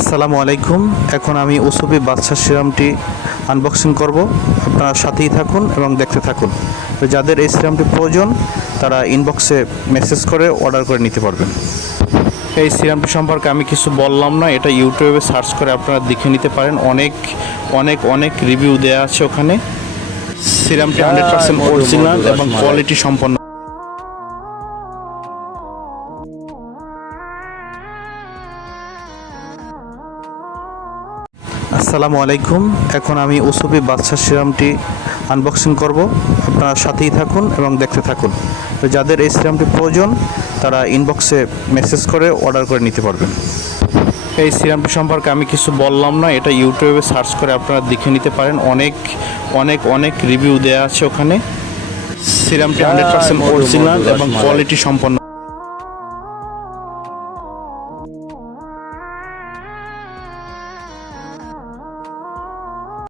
আসসালামু আলাইকুম। এখন আমি ওসবি বাদশা সিরামটি আনবক্সিং করব। আপনারা সাথেই থাকুন এবং দেখতে থাকুন। তো যাদের এই সিরামটি প্রয়োজন তারা ইনবক্সে মেসেজ করে অর্ডার করে নিতে পারবেন। এই সিরামটি সম্পর্কে আমি কিছু বললাম না, এটা ইউটিউবে সার্চ করে আপনারা দেখে নিতে পারেন। অনেক অনেক অনেক রিভিউ দেওয়া আছে ওখানে। সিরামটি 100% অরিজিনাল এবং কোয়ালিটি সম্পন্ন। আসসালামু আলাইকুম। এখন আমি ওসবি বাদশা সিরামটি আনবক্সিং করব। আপনারা সাথেই থাকুন এবং দেখতে থাকুন। তো যাদের এই সিরামটি প্রয়োজন তারা ইনবক্সে মেসেজ করে অর্ডার করে নিতে পারবেন। এই সিরামটি সম্পর্কে আমি কিছু বললাম না, এটা ইউটিউবে সার্চ করে আপনারা দেখে নিতে পারেন। অনেক অনেক অনেক রিভিউ দেওয়া আছে ওখানে। সিরামটি 100% অরিজিনাল এবং কোয়ালিটি সম্পন্ন।